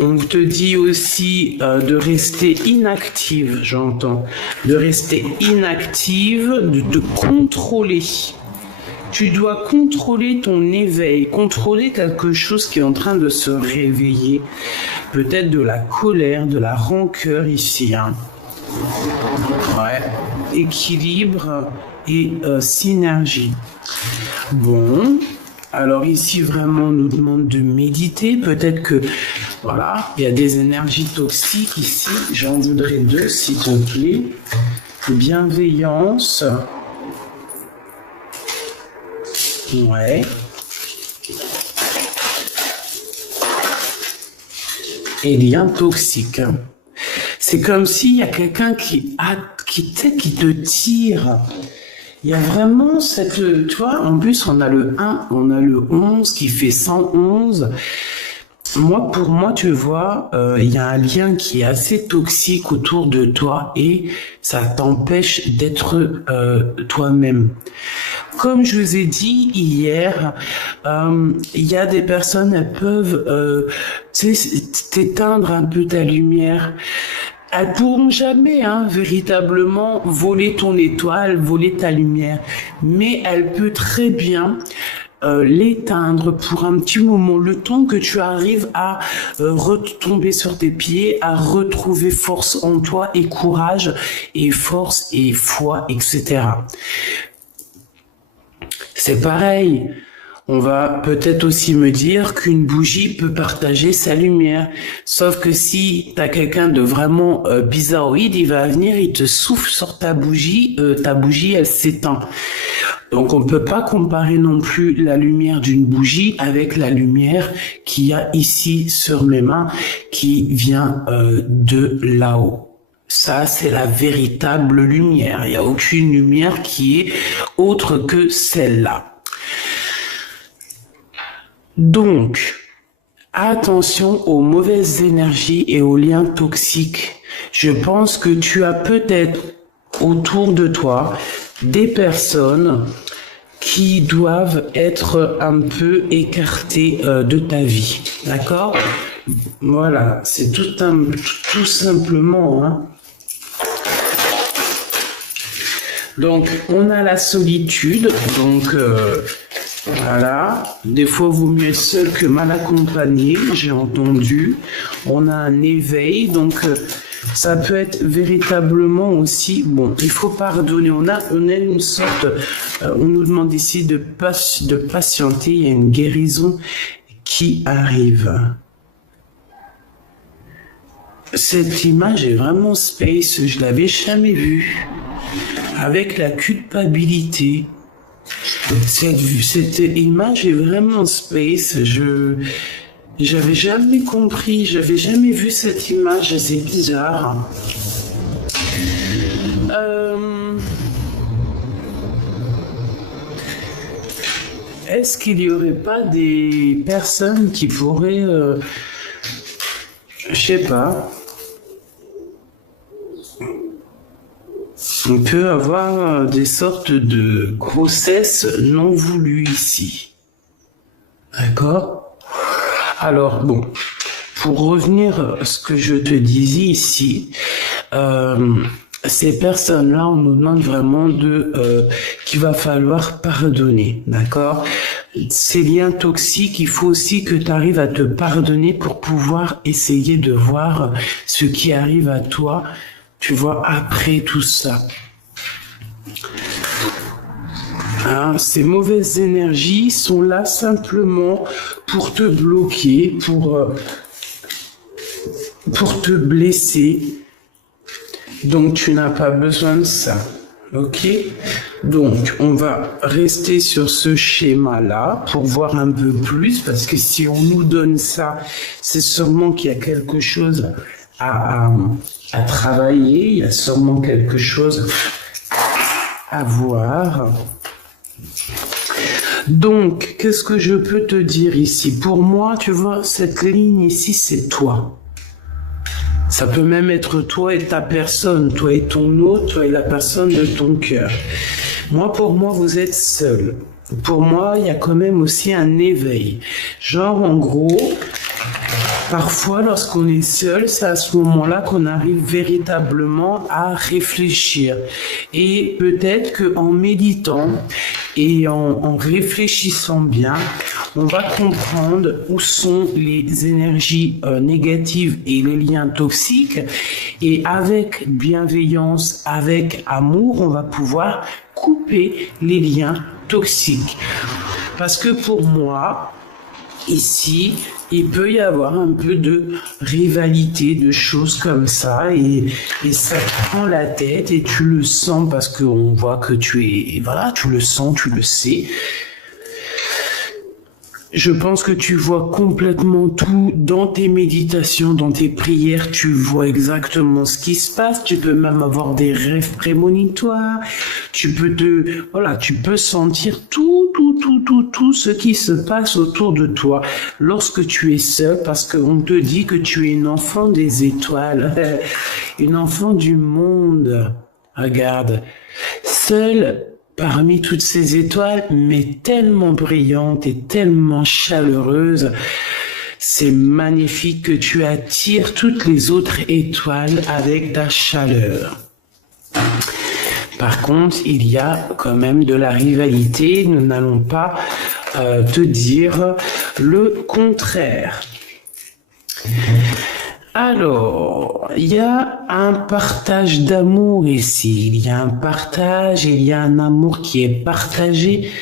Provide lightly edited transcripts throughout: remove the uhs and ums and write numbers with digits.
on te dit aussi de rester inactive, j'entends. De rester inactive, de te contrôler. Tu dois contrôler ton éveil, contrôler quelque chose qui est en train de se réveiller. Peut-être de la colère, de la rancœur ici. Hein. Ouais. Équilibre et synergie. Bon. Alors ici, vraiment, on nous demande de méditer. Peut-être que, voilà, il y a des énergies toxiques ici. J'en voudrais 2, s'il te plaît. Bienveillance. Ouais. Et lien toxique. C'est comme s'il y a quelqu'un qui te tire. Il y a vraiment cette, tu vois, en plus on a le 1, on a le 11 qui fait 111. Pour moi, tu vois, il y a un lien qui est assez toxique autour de toi et ça t'empêche d'être toi-même. Comme je vous ai dit hier, il y a des personnes, elles peuvent t'éteindre un peu ta lumière. Elles pourront jamais, véritablement voler ton étoile, voler ta lumière. Mais elle peut très bien l'éteindre pour un petit moment, le temps que tu arrives à retomber sur tes pieds, à retrouver force en toi et courage et force et foi, etc. C'est pareil. On va peut-être aussi me dire qu'une bougie peut partager sa lumière. Sauf que si tu as quelqu'un de vraiment bizarroïde, il va venir, il te souffle sur ta bougie, elle s'éteint. Donc on ne peut pas comparer non plus la lumière d'une bougie avec la lumière qu'il y a ici sur mes mains, qui vient de là-haut. Ça, c'est la véritable lumière. Il n'y a aucune lumière qui est autre que celle-là. Donc, attention aux mauvaises énergies et aux liens toxiques. Je pense que tu as peut-être autour de toi des personnes qui doivent être un peu écartées de ta vie. D'accord ? Voilà, c'est tout simplement. Hein. Donc, on a la solitude. Donc, voilà. Des fois, vaut mieux être seul que mal accompagné, j'ai entendu. On a un éveil. Donc, ça peut être véritablement aussi... Bon, il faut pardonner. On a une sorte... on nous demande ici de patienter. Il y a une guérison qui arrive. Cette image est vraiment space. Je l'avais jamais vue. Avec la culpabilité. Cette image est vraiment space. J'avais jamais compris, j'avais jamais vu cette image, c'est bizarre. Est-ce qu'il n'y aurait pas des personnes qui pourraient, je sais pas, on peut avoir des sortes de grossesses non voulues ici. D'accord ? Alors, bon, pour revenir à ce que je te disais ici, ces personnes-là, on nous demande vraiment qu'il va falloir pardonner, d'accord ? Ces liens toxiques, il faut aussi que tu arrives à te pardonner pour pouvoir essayer de voir ce qui arrive à toi, tu vois, après tout ça. Hein, ces mauvaises énergies sont là simplement pour te bloquer, pour te blesser. Donc tu n'as pas besoin de ça. Ok ? Donc on va rester sur ce schéma-là pour voir un peu plus, parce que si on nous donne ça, c'est sûrement qu'il y a quelque chose à travailler, il y a sûrement quelque chose à voir. Donc, qu'est-ce que je peux te dire ici ? Pour moi, tu vois, cette ligne ici, c'est toi. Ça peut même être toi et ta personne, toi et ton autre, toi et la personne de ton cœur. Pour moi, vous êtes seul. Pour moi, il y a quand même aussi un éveil. Genre, en gros, Parfois, lorsqu'on est seul, c'est à ce moment-là qu'on arrive véritablement à réfléchir. Et peut-être qu'en méditant et en réfléchissant bien, on va comprendre où sont les énergies négatives et les liens toxiques. Et avec bienveillance, avec amour, on va pouvoir couper les liens toxiques. Parce que pour moi, ici, il peut y avoir un peu de rivalité, de choses comme ça, et ça te prend la tête, et tu le sens parce qu'on voit que voilà, tu le sens, tu le sais. Je pense que tu vois complètement tout dans tes méditations, dans tes prières, tu vois exactement ce qui se passe, tu peux même avoir des rêves prémonitoires, tu peux sentir tout ce qui se passe autour de toi lorsque tu es seul, parce qu'on te dit que tu es une enfant des étoiles, une enfant du monde. Regarde, seule parmi toutes ces étoiles, mais tellement brillante et tellement chaleureuse, c'est magnifique que tu attires toutes les autres étoiles avec ta chaleur. Par contre, il y a quand même de la rivalité, nous n'allons pas te dire le contraire. Alors, il y a un partage d'amour ici, il y a un partage, il y a un amour qui est partagé.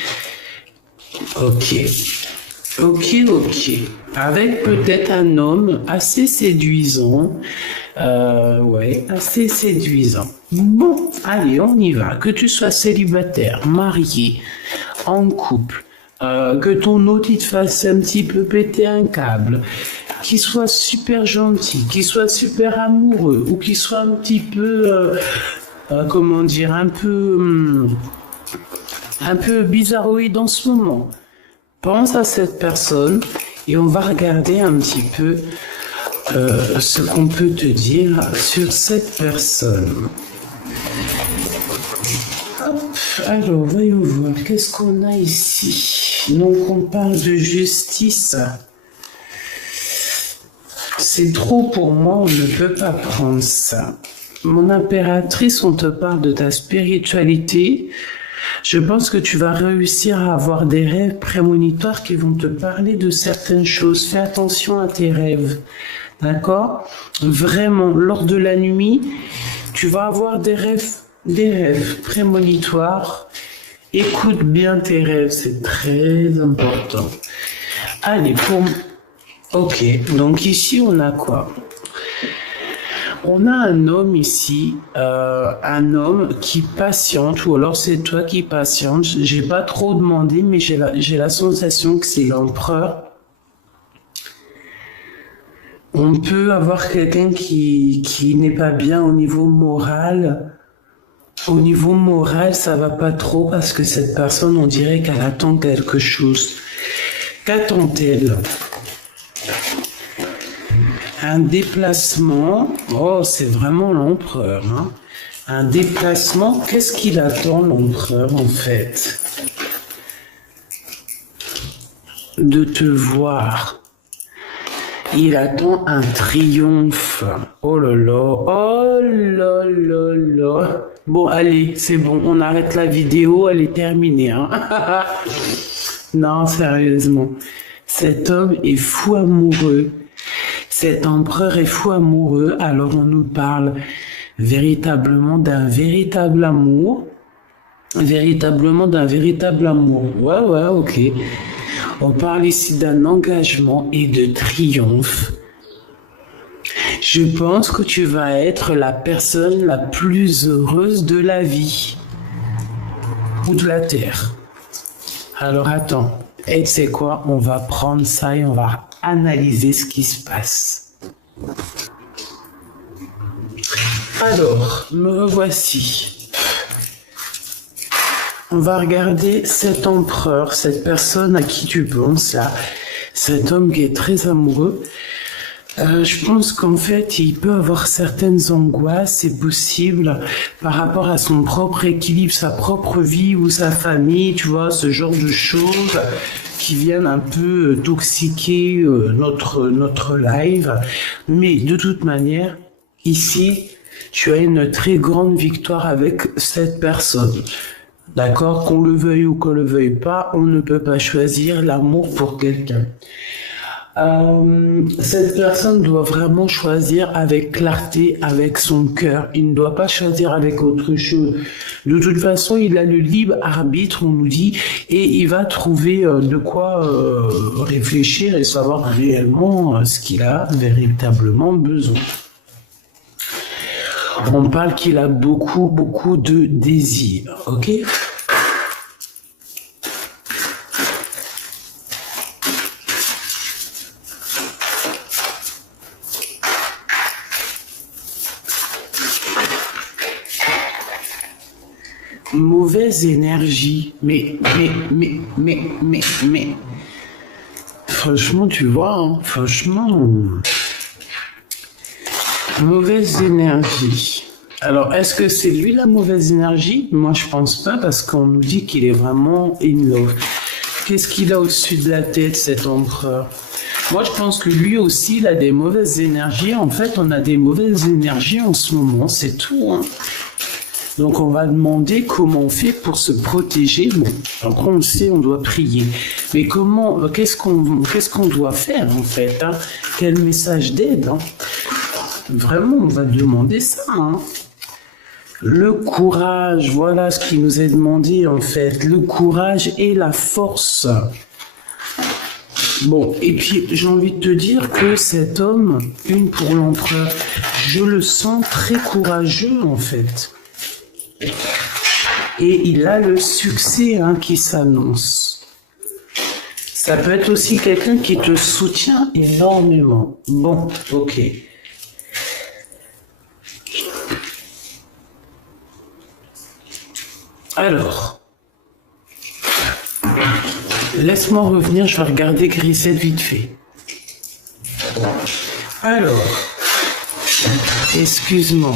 Ok, avec peut-être un homme assez séduisant, assez séduisant. Bon, allez, on y va, que tu sois célibataire, marié, en couple, que ton autre il te fasse un petit peu péter un câble, qu'il soit super gentil, qu'il soit super amoureux, ou qu'il soit un petit peu, un peu bizarroïde en ce moment. Pense à cette personne et on va regarder un petit peu ce qu'on peut te dire sur cette personne. Hop, alors voyons voir, qu'est-ce qu'on a ici? Donc on parle de justice. C'est trop pour moi, on ne peut pas prendre ça. Mon impératrice, on te parle de ta spiritualité. Je pense que tu vas réussir à avoir des rêves prémonitoires qui vont te parler de certaines choses. Fais attention à tes rêves, d'accord? Vraiment, lors de la nuit, tu vas avoir des rêves prémonitoires. Écoute bien tes rêves, c'est très important. Allez, Ok, donc ici on a quoi? On a un homme ici, un homme qui patiente, ou alors c'est toi qui patiente. J'ai pas trop demandé, mais j'ai la sensation que c'est l'empereur. On peut avoir quelqu'un qui n'est pas bien au niveau moral. Au niveau moral, ça va pas trop parce que cette personne, on dirait qu'elle attend quelque chose. Qu'attend-elle? Un déplacement, oh c'est vraiment l'empereur, hein. Un déplacement, qu'est-ce qu'il attend l'empereur en fait? De te voir. Il attend un triomphe. Oh là là. Bon allez, c'est bon, on arrête la vidéo, elle est terminée, hein. Non, sérieusement, cet homme est fou amoureux. Cet empereur est fou amoureux, alors on nous parle véritablement d'un véritable amour. Ouais, ok. On parle ici d'un engagement et de triomphe. Je pense que tu vas être la personne la plus heureuse de la vie. Ou de la terre. Alors attends, et tu sais quoi, on va prendre ça et on va analyser ce qui se passe. Alors, me revoici. On va regarder cet empereur, cette personne à qui tu penses là, cet homme qui est très amoureux. Je pense qu'en fait, il peut avoir certaines angoisses, c'est possible, par rapport à son propre équilibre, sa propre vie ou sa famille, tu vois, ce genre de choses qui viennent un peu toxiquer notre live. Mais de toute manière, ici, tu as une très grande victoire avec cette personne. D'accord? Qu'on le veuille ou qu'on le veuille pas, on ne peut pas choisir l'amour pour quelqu'un. Cette personne doit vraiment choisir avec clarté, avec son cœur. Il ne doit pas choisir avec autre chose. De toute façon, il a le libre arbitre, on nous dit, et il va trouver de quoi réfléchir et savoir réellement ce qu'il a véritablement besoin. On parle qu'il a beaucoup de désirs, ok? Mauvaise énergie, mais, franchement, tu vois, hein, franchement, mauvaise énergie. Alors, est-ce que c'est lui la mauvaise énergie? Moi, je pense pas, parce qu'on nous dit qu'il est vraiment in love. Qu'est-ce qu'il a au-dessus de la tête, cet empereur? Moi, je pense que lui aussi, il a des mauvaises énergies. En fait, on a des mauvaises énergies en ce moment, c'est tout, hein. Donc on va demander comment on fait pour se protéger. Bon, après on le sait, on doit prier. Mais comment, qu'est-ce qu'on doit faire en fait, hein? Quel message d'aide, hein? Vraiment, on va demander ça, hein? Le courage, voilà ce qui nous est demandé en fait. Le courage et la force. Bon, et puis j'ai envie de te dire que cet homme, une pour l'empereur, je le sens très courageux en fait. Et il a le succès qui s'annonce. Ça peut être aussi quelqu'un qui te soutient énormément. Bon, ok. Alors, laisse-moi revenir, je vais regarder Grisette vite fait. Alors, excuse-moi.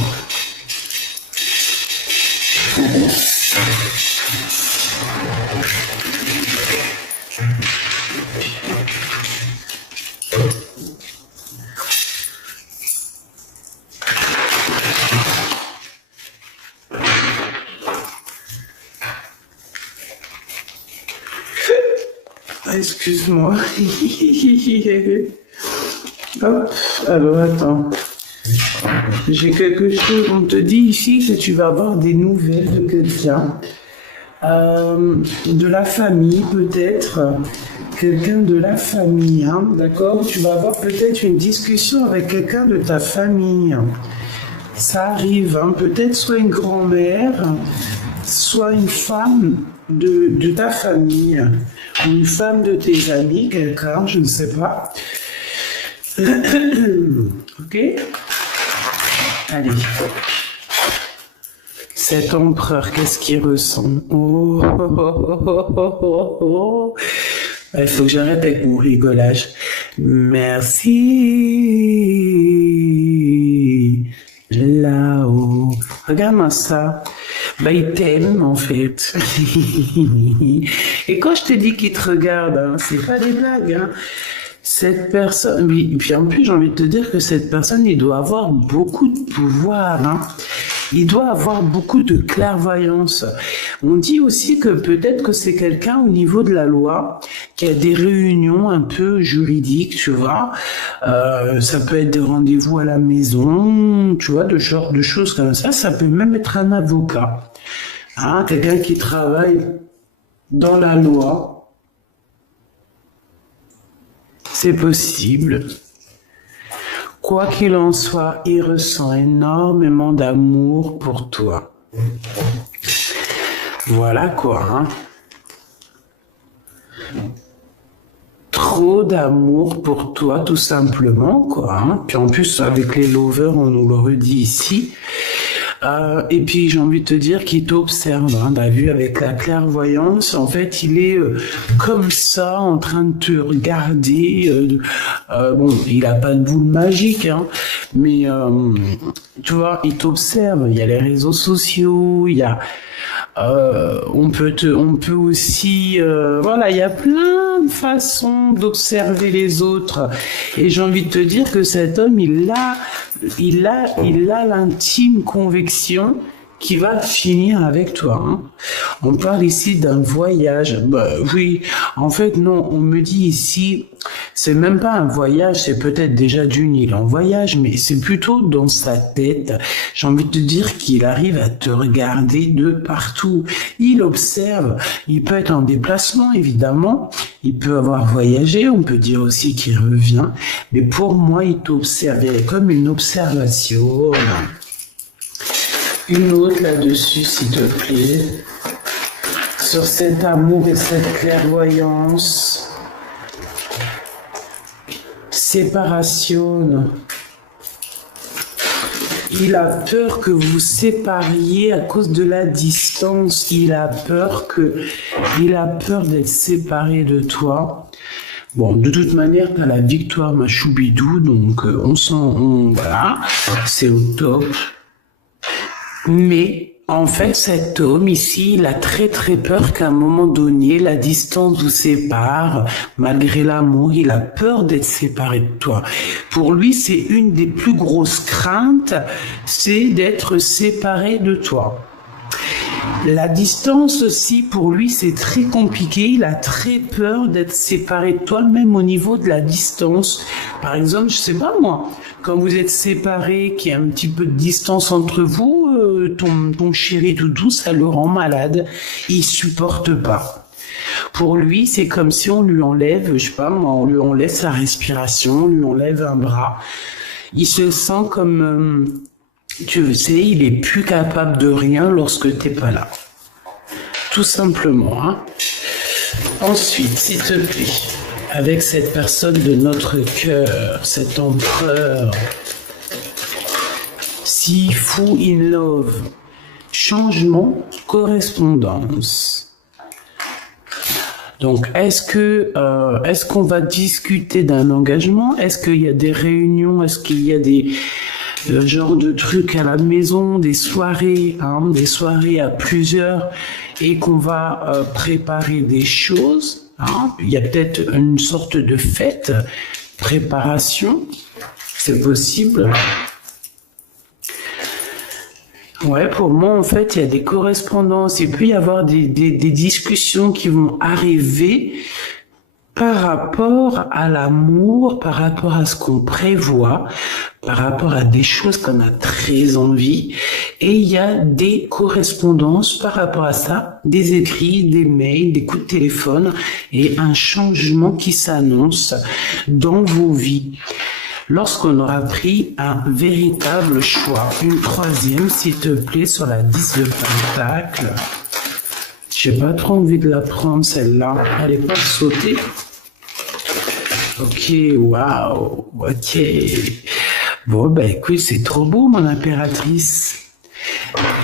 Excuse-moi. Hop, alors attends. J'ai quelque chose, on te dit ici que tu vas avoir des nouvelles de quelqu'un. De la famille peut-être. Quelqu'un de la famille, hein, d'accord? Tu vas avoir peut-être une discussion avec quelqu'un de ta famille. Ça arrive, hein, peut-être soit une grand-mère, soit une femme de ta famille, ou une femme de tes amis, quelqu'un, je ne sais pas. Ok? Allez. Cet empereur, qu'est-ce qu'il ressent? Oh, oh, oh, oh, oh, oh, oh. Il faut que j'arrête avec mon rigolage. Merci. Là-haut. Regarde-moi ça. Bah, il t'aime, en fait. Et quand je te dis qu'il te regarde, hein, c'est pas des blagues, hein. Cette personne, oui, et puis en plus, j'ai envie de te dire que cette personne, il doit avoir beaucoup de pouvoir, hein. Il doit avoir beaucoup de clairvoyance. On dit aussi que peut-être que c'est quelqu'un au niveau de la loi qui a des réunions un peu juridiques, tu vois. Ça peut être des rendez-vous à la maison, tu vois, de genre de choses comme ça. Ça peut même être un avocat, hein, quelqu'un qui travaille dans la loi. C'est possible. Quoi qu'il en soit, il ressent énormément d'amour pour toi. Voilà quoi, hein. Trop d'amour pour toi, tout simplement, quoi, hein. Puis en plus, avec les lovers, on nous le redit ici. Et puis j'ai envie de te dire qu'il t'observe, hein, t'as vu, avec la clairvoyance, en fait il est comme ça en train de te regarder. Bon, il a pas de boule magique, hein, mais tu vois, il t'observe. Il y a les réseaux sociaux, il y a On peut aussi, voilà, il y a plein de façons d'observer les autres. Et j'ai envie de te dire que cet homme, il a l'intime conviction qui va finir avec toi. Hein. On parle ici d'un voyage. Bah oui, en fait non, on me dit ici, c'est même pas un voyage, c'est peut-être déjà d'une île en voyage, mais c'est plutôt dans sa tête. J'ai envie de te dire qu'il arrive à te regarder de partout. Il observe, il peut être en déplacement évidemment, il peut avoir voyagé, on peut dire aussi qu'il revient, mais pour moi il t'observe, il y a comme une observation. Une autre là-dessus, s'il te plaît, sur cet amour et cette clairvoyance. Séparation. Il a peur que vous sépariez à cause de la distance. Il a peur d'être séparé de toi. Bon, de toute manière, t'as la victoire, ma choubidou, donc voilà, c'est au top. Mais en fait, cet homme ici, il a très très peur qu'à un moment donné, la distance vous sépare. Malgré l'amour, il a peur d'être séparé de toi. Pour lui, c'est une des plus grosses craintes, c'est d'être séparé de toi. La distance aussi, pour lui, c'est très compliqué. Il a très peur d'être séparé de toi, même au niveau de la distance. Par exemple, je sais pas moi, quand vous êtes séparés, qu'il y a un petit peu de distance entre vous, ton chéri doudou, ça le rend malade. Il supporte pas. Pour lui, c'est comme si on lui enlève, je sais pas moi, on lui enlève sa respiration, on lui enlève un bras. Il se sent comme... tu sais, il est plus capable de rien lorsque t'es pas là. Tout simplement. Hein. Ensuite, s'il te plaît, avec cette personne de notre cœur, cet empereur, si fou in love, changement, correspondance. Donc, est-ce qu'on va discuter d'un engagement? Est-ce qu'il y a des réunions? Est-ce qu'il y a des genre de trucs à la maison, des soirées à plusieurs, et qu'on va préparer des choses. Hein. Il y a peut-être une sorte de fête, préparation, c'est possible. Ouais, pour moi, en fait, il y a des correspondances. Il peut y avoir des discussions qui vont arriver par rapport à l'amour, par rapport à ce qu'on prévoit, par rapport à des choses qu'on a très envie. Et il y a des correspondances par rapport à ça, des écrits, des mails, des coups de téléphone et un changement qui s'annonce dans vos vies. Lorsqu'on aura pris un véritable choix. Une troisième, s'il te plaît, sur la 10 de Pentacle. J'ai pas trop envie de la prendre, celle-là. Elle est pas sautée. Ok, waouh, ok. Bon, ben écoute, c'est trop beau, mon impératrice.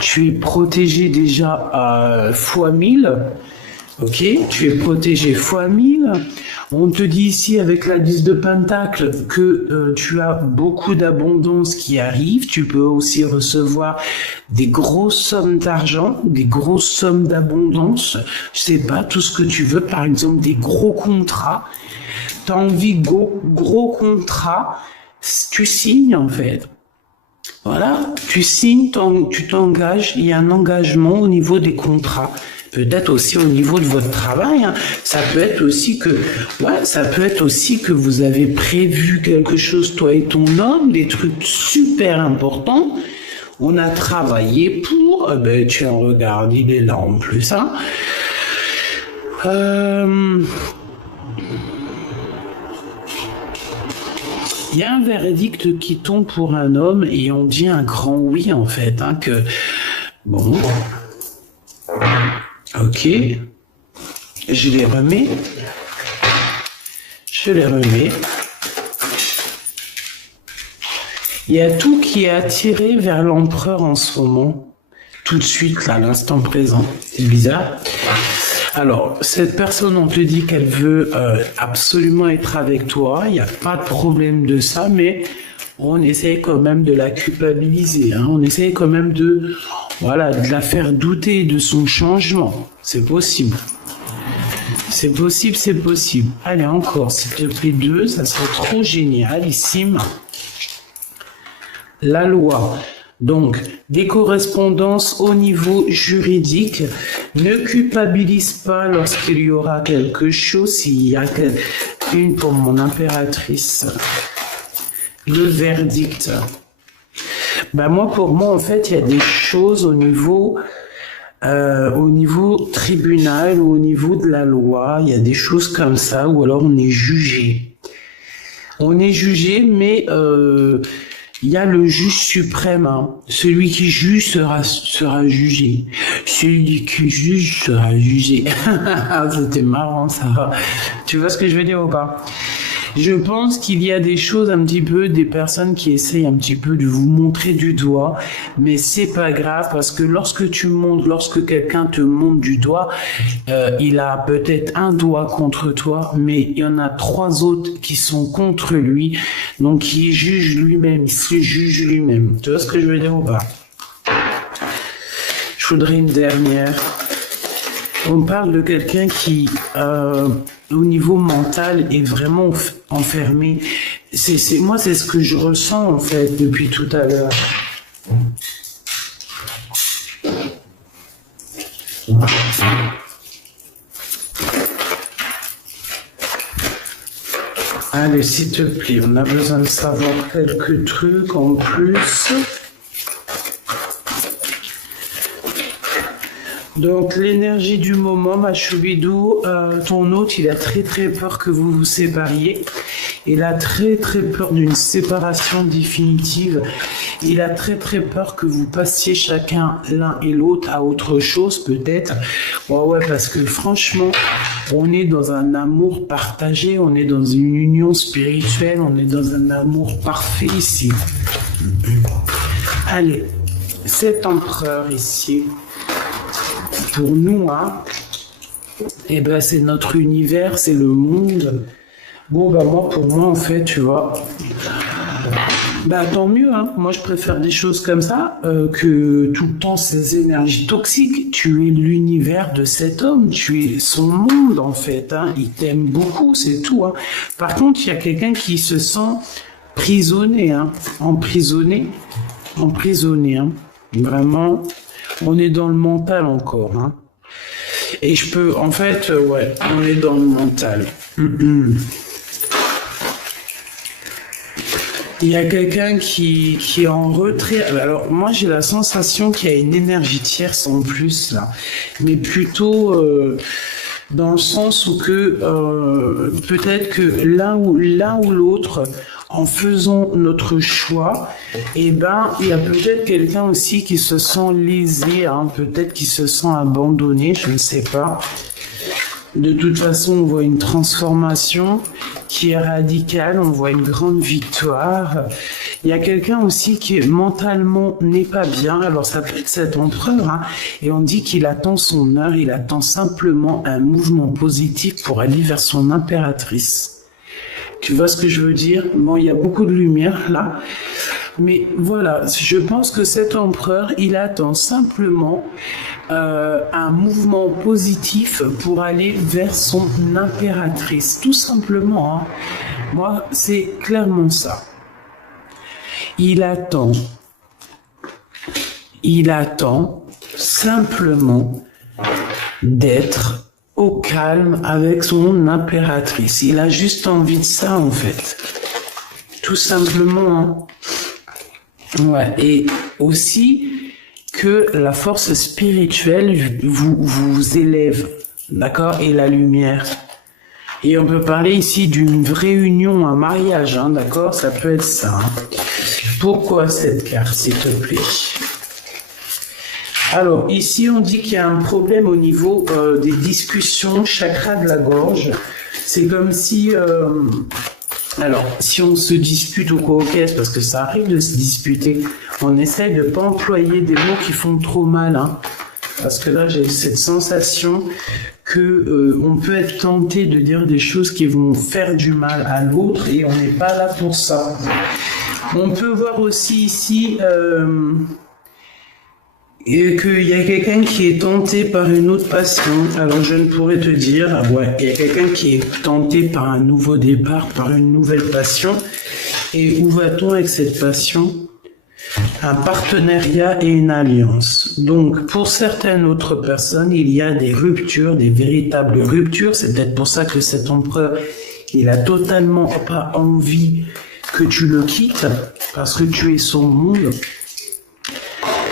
Tu es protégée déjà fois 1000. Ok, tu es protégée fois 1000. On te dit ici avec la 10 de Pentacle que tu as beaucoup d'abondance qui arrive. Tu peux aussi recevoir des grosses sommes d'argent, des grosses sommes d'abondance. Je sais pas, tout ce que tu veux. Par exemple, des gros contrats. T'as envie de gros contrats. Tu signes en fait. Voilà, tu signes, tu t'engages. Il y a un engagement au niveau des contrats. Peut-être aussi au niveau de votre travail. Hein. Ça peut être aussi que vous avez prévu quelque chose, toi et ton homme, des trucs super importants. On a travaillé pour. Tiens, regarde, il est là en plus. Hein. Il y a un verdict qui tombe pour un homme et on dit un grand oui en fait. Hein, que bon. Ok, je les remets. Il y a tout qui est attiré vers l'empereur en ce moment, tout de suite, là, à l'instant présent. C'est bizarre. Alors, cette personne, on te dit qu'elle veut absolument être avec toi, il n'y a pas de problème de ça, mais on essaye quand même de la culpabiliser, hein. On essaye quand même de Voilà, de la faire douter de son changement. C'est possible. C'est possible, c'est possible. Allez, encore, s'il te plaît, 2, ça serait trop génialissime. La loi. Donc, des correspondances au niveau juridique. Ne culpabilise pas lorsqu'il y aura quelque chose. S'il y a une pour mon impératrice. Le verdict. Ben moi, pour moi, en fait, il y a des choses au niveau tribunal ou au niveau de la loi. Il y a des choses comme ça, ou alors on est jugé. On est jugé, mais il y a le juge suprême. Hein. Celui qui juge sera jugé. Celui qui juge sera jugé. C'était marrant ça. Tu vois ce que je veux dire ou pas? Je pense qu'il y a des choses un petit peu, des personnes qui essayent un petit peu de vous montrer du doigt, mais c'est pas grave parce que lorsque quelqu'un te montre du doigt, il a peut-être un doigt contre toi, mais il y en a 3 autres qui sont contre lui, donc il juge lui-même, il se juge lui-même. Tu vois ce que je veux dire ou pas? Je voudrais une dernière. On parle de quelqu'un qui, au niveau mental, est vraiment enfermé. Moi, c'est ce que je ressens, en fait, depuis tout à l'heure. Allez, s'il te plaît, on a besoin de savoir quelques trucs en plus. Donc, l'énergie du moment, ma Choubidou, ton hôte, il a très très peur que vous vous sépariez. Il a très très peur d'une séparation définitive. Il a très très peur que vous passiez chacun l'un et l'autre à autre chose, peut-être. Ouais, parce que franchement, on est dans un amour partagé, on est dans une union spirituelle, on est dans un amour parfait ici. Allez, cet empereur ici. Pour nous, hein, eh ben, c'est notre univers, c'est le monde. Bon, bah, pour moi, en fait, tu vois, bah, tant mieux, hein. Moi, je préfère des choses comme ça, que tout le temps ces énergies toxiques. Tu es l'univers de cet homme, tu es son monde, en fait, hein. Il t'aime beaucoup, c'est tout, hein. Par contre, il y a quelqu'un qui se sent prisonnier, hein. Emprisonné, hein. Vraiment. On est dans le mental encore, hein. Et je peux, en fait, ouais, on est dans le mental. Il y a quelqu'un qui est en retrait. Alors, moi, j'ai la sensation qu'il y a une énergie tierce en plus, là. Mais plutôt dans le sens où que peut-être que l'un ou l'autre, en faisant notre choix, eh ben, il y a peut-être quelqu'un aussi qui se sent lésé, hein, peut-être qui se sent abandonné, je ne sais pas. De toute façon, on voit une transformation qui est radicale, on voit une grande victoire. Il y a quelqu'un aussi qui mentalement n'est pas bien, alors ça peut être cet empereur, hein, et on dit qu'il attend son heure, il attend simplement un mouvement positif pour aller vers son impératrice. Tu vois ce que je veux dire? Bon, il y a beaucoup de lumière là. Mais voilà, je pense que cet empereur, il attend simplement un mouvement positif pour aller vers son impératrice. Tout simplement. Hein. Moi, c'est clairement ça. Il attend simplement d'être au calme avec son impératrice. Il a juste envie de ça, en fait. Tout simplement. Hein. Ouais. Et aussi que la force spirituelle vous élève. D'accord? Et la lumière. Et on peut parler ici d'une vraie union, un mariage. Hein, d'accord? Ça peut être ça. Hein. Pourquoi cette carte, s'il te plaît? Alors, ici, on dit qu'il y a un problème au niveau des discussions, chakra de la gorge. C'est comme si... alors, si on se dispute ou quoi, ok, parce que ça arrive de se disputer, on essaye de ne pas employer des mots qui font trop mal. Hein, parce que là, j'ai cette sensation que on peut être tenté de dire des choses qui vont faire du mal à l'autre et on n'est pas là pour ça. On peut voir aussi ici... Et qu'il y a quelqu'un qui est tenté par une autre passion. Alors je ne pourrais te dire, ouais, il y a quelqu'un qui est tenté par un nouveau départ, par une nouvelle passion. Et où va-t-on avec cette passion? Un partenariat et une alliance. Donc, pour certaines autres personnes, il y a des ruptures, des véritables ruptures. C'est peut-être pour ça que cet empereur, il a totalement pas envie que tu le quittes, parce que tu es son monde.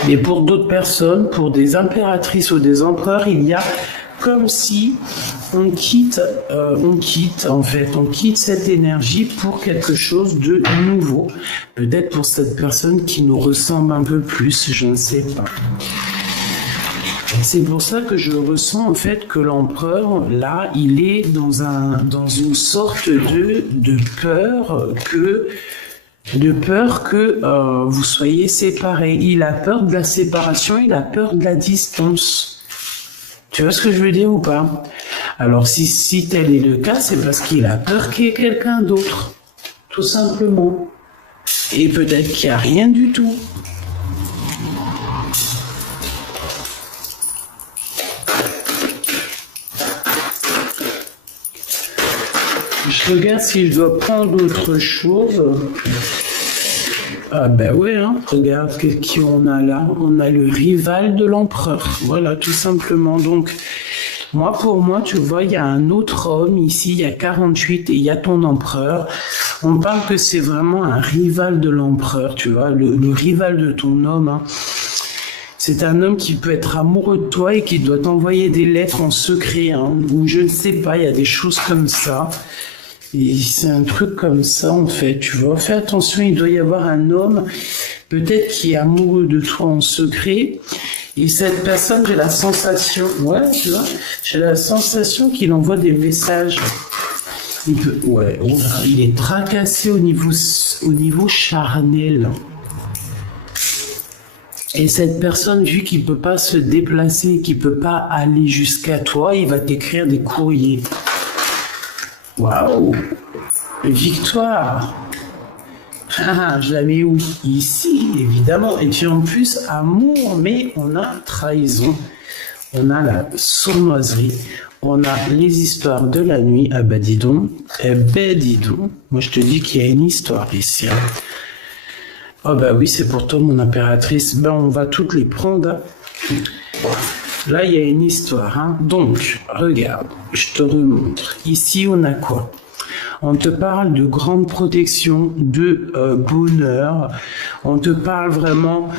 Mais pour d'autres personnes, pour des impératrices ou des empereurs, il y a comme si on quitte cette énergie pour quelque chose de nouveau. Peut-être pour cette personne qui nous ressemble un peu plus, je ne sais pas. C'est pour ça que je ressens en fait que l'empereur, là, il est dans une sorte de peur que vous soyez séparés. Il a peur de la séparation, il a peur de la distance. Tu vois ce que je veux dire ou pas? Alors si tel est le cas, c'est parce qu'il a peur qu'il y ait quelqu'un d'autre, tout simplement. Et peut-être qu'il n'y a rien du tout. Je regarde si je dois prendre autre chose. Ah ben ouais, hein. Regarde qui on a là. On a le rival de l'empereur. Voilà, tout simplement. Donc, pour moi, tu vois, il y a un autre homme ici, il y a 48 et il y a ton empereur. On parle que c'est vraiment un rival de l'empereur, tu vois, le rival de ton homme. Hein. C'est un homme qui peut être amoureux de toi et qui doit t'envoyer des lettres en secret, hein, ou je ne sais pas, il y a des choses comme ça. Et c'est un truc comme ça, en fait, tu vois. Fais attention, il doit y avoir un homme, peut-être qui est amoureux de toi en secret. Et cette personne, j'ai la sensation, ouais, tu vois, j'ai la sensation qu'il envoie des messages. Il est tracassé au niveau charnel. Et cette personne, vu qu'il peut pas se déplacer, qu'il peut pas aller jusqu'à toi, il va t'écrire des courriers. Waouh! Victoire! Ah, je la mets où? Ici, évidemment. Et puis en plus, amour, mais on a trahison. On a la sournoiserie. On a les histoires de la nuit. Ah bah dis donc. Eh ben dis donc. Moi je te dis qu'il y a une histoire ici. Hein. Oh bah oui, c'est pour toi mon impératrice. Ben on va toutes les prendre. Là, il y a une histoire. Hein. Donc, regarde, je te remontre. Ici, on a quoi? On te parle de grande protection, de bonheur. On te parle vraiment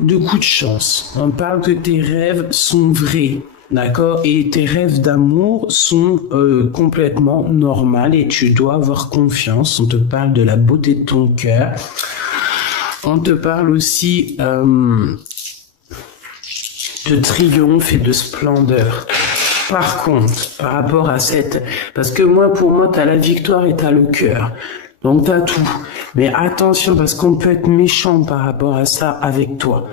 de coups de chance. On parle que tes rêves sont vrais. D'accord? Et tes rêves d'amour sont complètement normaux et tu dois avoir confiance. On te parle de la beauté de ton cœur. On te parle aussi de triomphe et de splendeur. Par contre, par rapport à parce que pour moi, t'as la victoire et t'as le cœur. Donc t'as tout. Mais attention, parce qu'on peut être méchant par rapport à ça avec toi.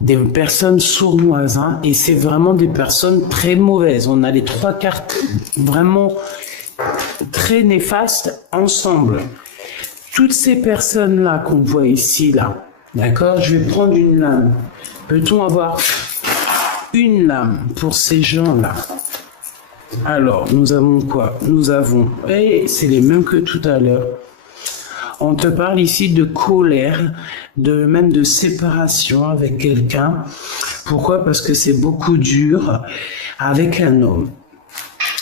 Des personnes sournoises, hein, et c'est vraiment des personnes très mauvaises. On a les 3 cartes vraiment très néfastes ensemble. Toutes ces personnes-là qu'on voit ici, là, d'accord? Je vais prendre une lame. Peut-on avoir une lame pour ces gens-là? Alors, nous avons quoi? Nous avons, c'est les mêmes que tout à l'heure. On te parle ici de colère, même de séparation avec quelqu'un. Pourquoi? Parce que c'est beaucoup dur avec un homme.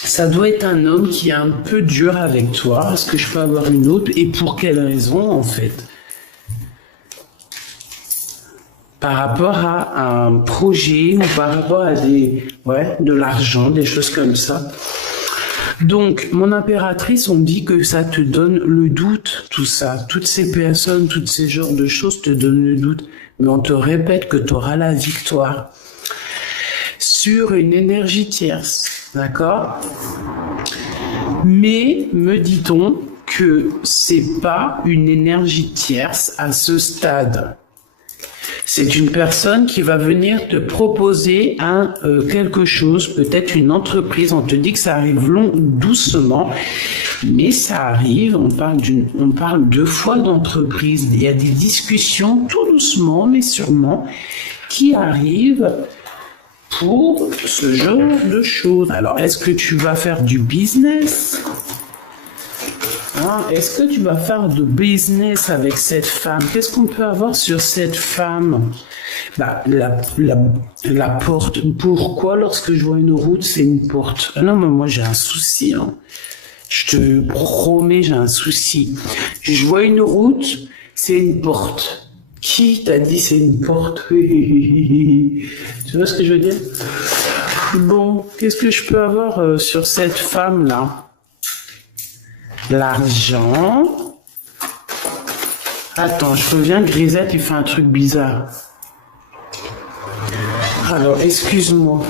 Ça doit être un homme qui est un peu dur avec toi. Est-ce que je peux avoir une autre? Et pour quelle raison, en fait? Par rapport à un projet ou par rapport à de l'argent, des choses comme ça. Donc, mon impératrice, on dit que ça te donne le doute, tout ça. Toutes ces personnes, tous ces genres de choses te donnent le doute. Mais on te répète que tu auras la victoire sur une énergie tierce, d'accord? Mais, me dit-on que c'est pas une énergie tierce à ce stade. C'est une personne qui va venir te proposer quelque chose, peut-être une entreprise. On te dit que ça arrive doucement, mais ça arrive. On parle 2 fois d'entreprise. Il y a des discussions tout doucement, mais sûrement, qui arrive pour ce genre de choses. Alors, est-ce que tu vas faire du business? Hein, est-ce que tu vas faire de business avec cette femme? Qu'est-ce qu'on peut avoir sur cette femme? Bah, la porte. Pourquoi lorsque je vois une route, c'est une porte? Ah non, mais moi j'ai un souci. Hein. Je te promets, j'ai un souci. Je vois une route, c'est une porte. Qui t'a dit c'est une porte? Tu vois ce que je veux dire? Bon, qu'est-ce que je peux avoir sur cette femme-là? L'argent. Attends, je reviens, Grisette, il fait un truc bizarre. Alors, excuse-moi.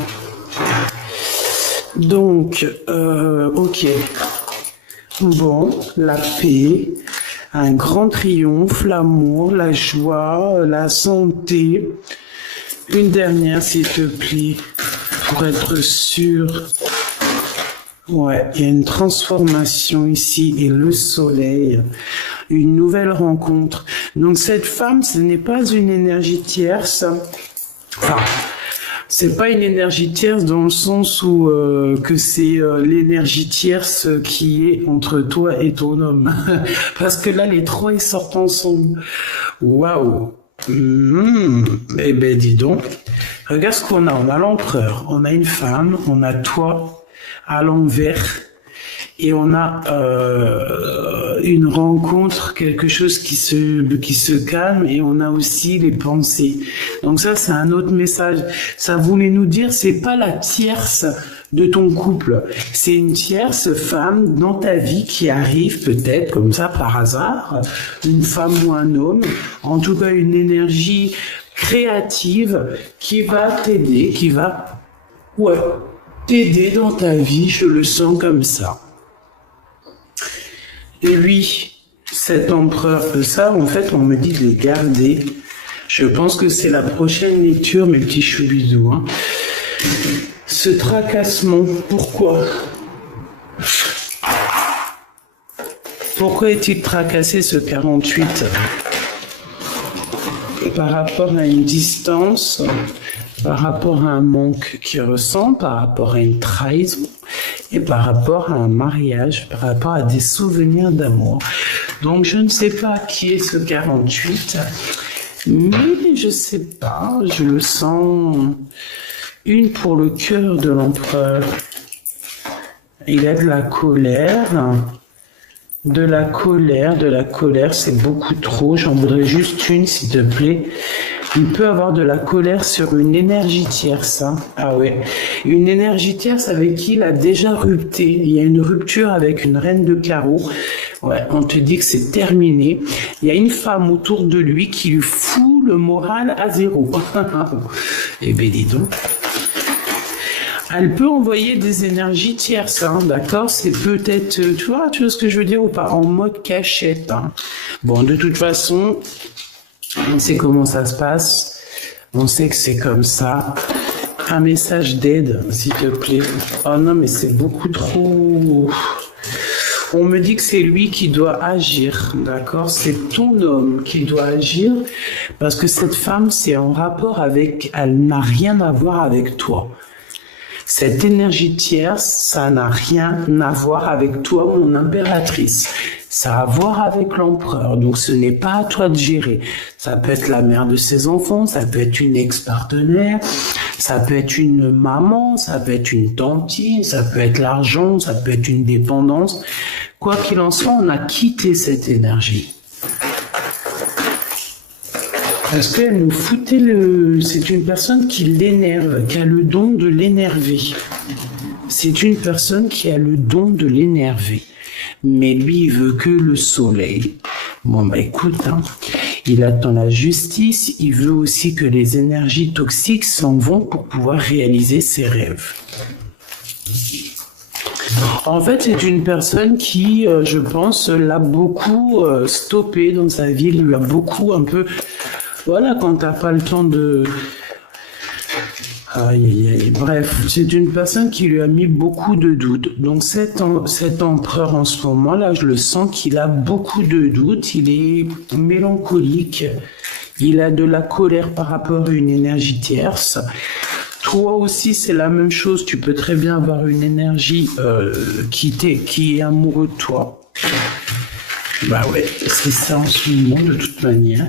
Donc, ok. Bon, la paix, un grand triomphe, l'amour, la joie, la santé. Une dernière, s'il te plaît, pour être sûr. Ouais, il y a une transformation ici et le soleil, une nouvelle rencontre. Donc cette femme, ce n'est pas une énergie tierce. Enfin, c'est pas une énergie tierce dans le sens où que c'est l'énergie tierce qui est entre toi et ton homme. Parce que là, les trois, ils sortent ensemble. Waouh. Eh ben, dis donc. Regarde ce qu'on a. On a l'empereur, on a une femme, on a toi à l'envers et on a une rencontre, quelque chose qui se calme et on a aussi les pensées. Donc ça, c'est un autre message. Ça voulait nous dire, c'est pas la tierce de ton couple, c'est une tierce femme dans ta vie qui arrive peut-être comme ça par hasard, une femme ou un homme, en tout cas une énergie créative qui va t'aider, qui va t'aider dans ta vie, je le sens comme ça. Et lui, cet empereur, ça, en fait, on me dit de le garder. Je pense que c'est la prochaine lecture, mes petits choubidous. Hein. Ce tracassement, pourquoi? Pourquoi est-il tracassé, ce 48? Par rapport à une distance, par rapport à un manque qu'il ressent, par rapport à une trahison et par rapport à un mariage, par rapport à des souvenirs d'amour. Donc je ne sais pas qui est ce 48, mais je sais pas, je le sens. Une pour le cœur de l'empereur. Il a de la colère. De la colère, c'est beaucoup trop. J'en voudrais juste une, s'il te plaît. Il peut avoir de la colère sur une énergie tierce. Hein. Ah ouais. Une énergie tierce avec qui il a déjà rupté. Il y a une rupture avec une reine de carreau. Ouais, on te dit que c'est terminé. Il y a une femme autour de lui qui lui fout le moral à zéro. Eh ben dis donc. Elle peut envoyer des énergies tierces, hein, d'accord? C'est peut-être, tu vois ce que je veux dire ou pas? En mode cachette. Hein. Bon, de toute façon, on sait comment ça se passe. On sait que c'est comme ça. Un message d'aide, s'il te plaît. Oh non, mais c'est beaucoup trop... On me dit que c'est lui qui doit agir, d'accord? C'est ton homme qui doit agir parce que cette femme, c'est en rapport avec... Elle n'a rien à voir avec toi. Cette énergie tierce, ça n'a rien à voir avec toi, mon impératrice. Ça a à voir avec l'empereur, donc ce n'est pas à toi de gérer. Ça peut être la mère de ses enfants, ça peut être une ex-partenaire, ça peut être une maman, ça peut être une tantine, ça peut être l'argent, ça peut être une dépendance. Quoi qu'il en soit, on a quitté cette énergie. Parce qu'elle nous foutait c'est une personne qui l'énerve, qui a le don de l'énerver. C'est une personne qui a le don de l'énerver. Mais lui, il veut que le soleil. Bon, bah écoute, hein, il attend la justice, il veut aussi que les énergies toxiques s'en vont pour pouvoir réaliser ses rêves. En fait, c'est une personne qui, je pense, l'a beaucoup stoppé dans sa vie, lui a beaucoup un peu... Voilà, quand t'as pas le temps de... Aïe, aïe, aïe. Bref, c'est une personne qui lui a mis beaucoup de doutes. Donc cet empereur en ce moment-là, je le sens qu'il a beaucoup de doutes. Il est mélancolique. Il a de la colère par rapport à une énergie tierce. Toi aussi, c'est la même chose. Tu peux très bien avoir une énergie qui est amoureux de toi. Bah ouais, c'est ça en ce moment de toute manière.